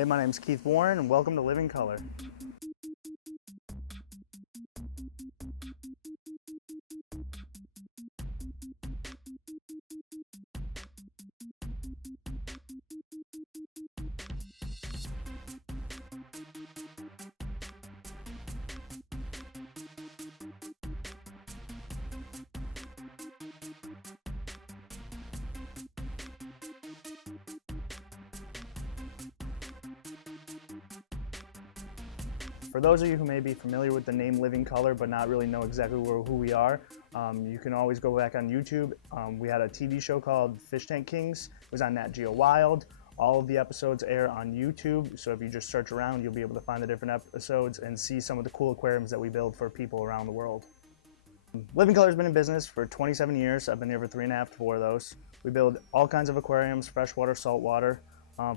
Hey, my name's Keith Warren, and welcome to Living Color. For those of you who may be familiar with the name Living Color but not really know exactly who we are, you can always go back on YouTube. We had a TV show called Fish Tank Kings. It was on NatGeo Wild. All of the episodes air on YouTube, so if you just search around, you'll be able to find the different episodes and see some of the cool aquariums that we build for people around the world. Living Color's been in business for 27 years. I've been here for 3.5 to 4 of those. We build all kinds of aquariums, freshwater, saltwater.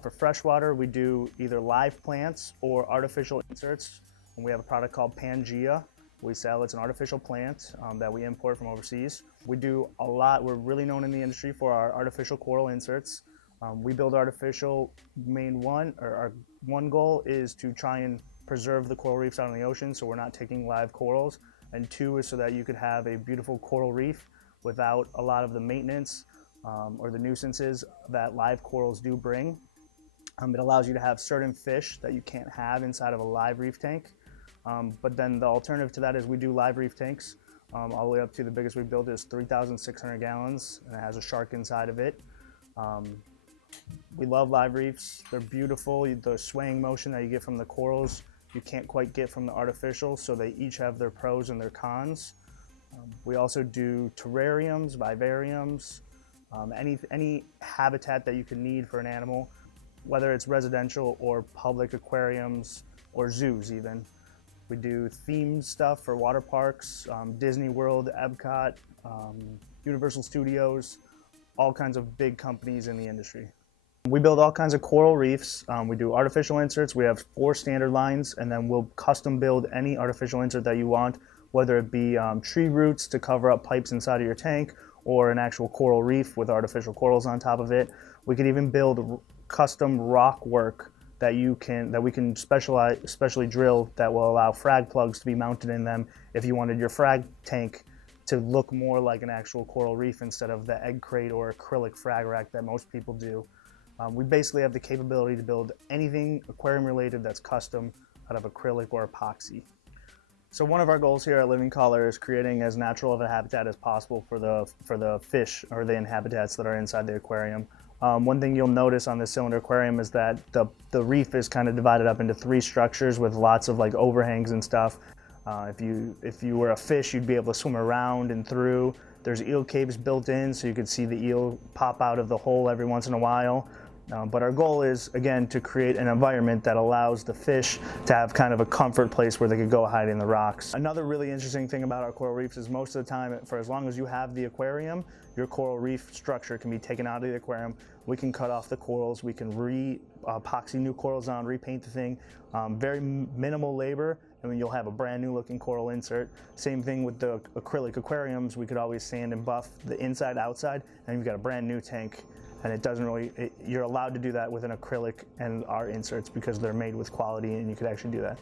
For freshwater, we do either live plants or artificial inserts. And we have a product called Pangea. We sell, it's an artificial plant that we import from overseas. We do a lot, we're really known in the industry for our artificial coral inserts. We build artificial, our one goal is to try and preserve the coral reefs out in the ocean, so we're not taking live corals. And 2 is so that you could have a beautiful coral reef without a lot of the maintenance or the nuisances that live corals do bring. It allows you to have certain fish that you can't have inside of a live reef tank. But then the alternative to that is we do live reef tanks all the way up to the biggest we built is 3,600 gallons, and it has a shark inside of it. We love live reefs. They're beautiful. The swaying motion that you get from the corals, you can't quite get from the artificial, so they each have their pros and their cons. We also do terrariums, vivariums, any habitat that you could need for an animal, whether it's residential or public aquariums or zoos even. We do themed stuff for water parks, Disney World, Epcot, Universal Studios, all kinds of big companies in the industry. We build all kinds of coral reefs. We do artificial inserts. We have 4 standard lines, and then we'll custom build any artificial insert that you want, whether it be tree roots to cover up pipes inside of your tank or an actual coral reef with artificial corals on top of it. We could even build custom rock work that we can specially drill that will allow frag plugs to be mounted in them if you wanted your frag tank to look more like an actual coral reef instead of the egg crate or acrylic frag rack that most people do. We basically have the capability to build anything aquarium related that's custom out of acrylic or epoxy. So one of our goals here at Living Color is creating as natural of a habitat as possible for the fish or the habitats that are inside the aquarium. One thing you'll notice on this cylinder aquarium is that the reef is kind of divided up into 3 structures with lots of like overhangs and stuff. If you were a fish, you'd be able to swim around and through. There's eel caves built in, so you could see the eel pop out of the hole every once in a while. But our goal is, again, to create an environment that allows the fish to have kind of a comfort place where they could go hide in the rocks. Another really interesting thing about our coral reefs is most of the time, for as long as you have the aquarium, your coral reef structure can be taken out of the aquarium. We can cut off the corals, we can epoxy new corals on, repaint the thing. Very minimal labor, and you'll have a brand new looking coral insert. Same thing with the acrylic aquariums. We could always sand and buff the inside, outside, and you've got a brand new tank. And it doesn't really, you're allowed to do that with an acrylic and our inserts because they're made with quality and you could actually do that.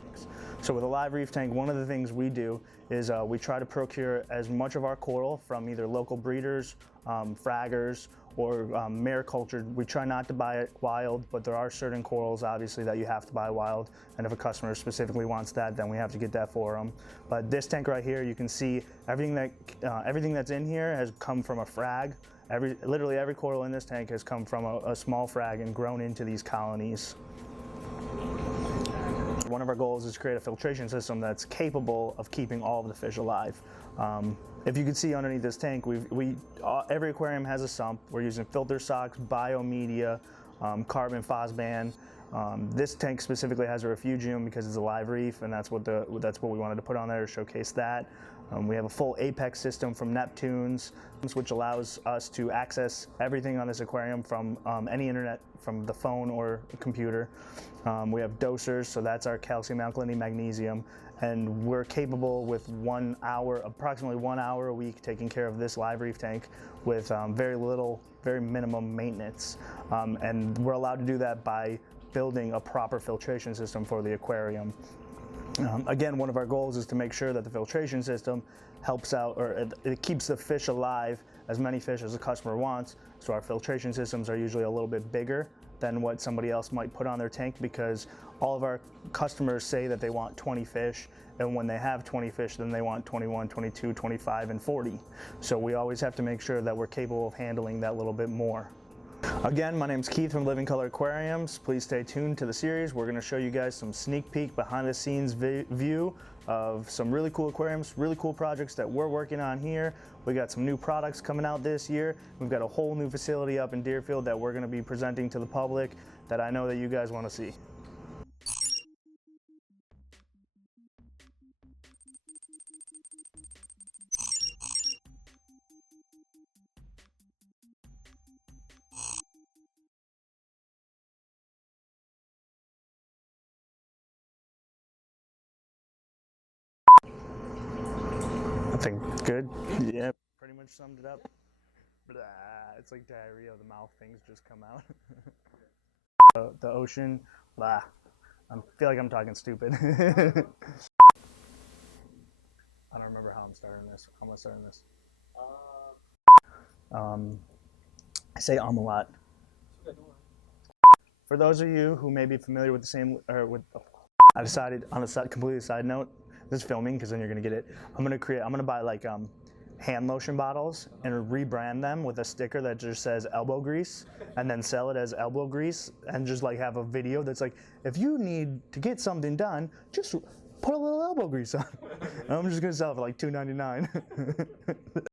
So with a live reef tank, one of the things we do is we try to procure as much of our coral from either local breeders, fraggers, or maricultured. We try not to buy it wild, but there are certain corals obviously that you have to buy wild. And if a customer specifically wants that, then we have to get that for them. But this tank right here, you can see everything that's in here has come from a frag. Literally every coral in this tank has come from a small frag and grown into these colonies. One of our goals is to create a filtration system that's capable of keeping all of the fish alive. If you can see underneath this tank, every aquarium has a sump. We're using filter socks, biomedia, carbon phosban. This tank specifically has a refugium because it's a live reef, and that's what we wanted to put on there to showcase that. We have a full Apex system from Neptunes, which allows us to access everything on this aquarium from any internet, from the phone or computer. We have dosers, so that's our calcium, alkalinity, magnesium, and we're capable with approximately 1 hour a week taking care of this live reef tank with very minimum maintenance. And we're allowed to do that by building a proper filtration system for the aquarium. Again, one of our goals is to make sure that the filtration system helps out, or it keeps the fish alive, as many fish as the customer wants. So our filtration systems are usually a little bit bigger than what somebody else might put on their tank, because all of our customers say that they want 20 fish, and when they have 20 fish, then they want 21, 22, 25, and 40. So we always have to make sure that we're capable of handling that little bit more. Again, my name's Keith from Living Color Aquariums. Please stay tuned to the series. We're going to show you guys some sneak peek behind the scenes view of some really cool aquariums, really cool projects that we're working on here. We got some new products coming out this year. We've got a whole new facility up in Deerfield that we're going to be presenting to the public that I know that you guys want to see. I think good. Yeah, pretty much summed it up. Blah, it's like diarrhea. The mouth things just come out. The ocean. Blah. I feel like I'm talking stupid. I don't remember how I'm starting this. How am I starting this? I say a lot. For those of you who may be familiar with the same, or with, I decided on a completely side note. This is filming because then you're gonna get it. I'm gonna buy like hand lotion bottles and rebrand them with a sticker that just says elbow grease, and then sell it as elbow grease, and just like have a video that's like, if you need to get something done, just put a little elbow grease on. I'm just gonna sell it for like $2.99.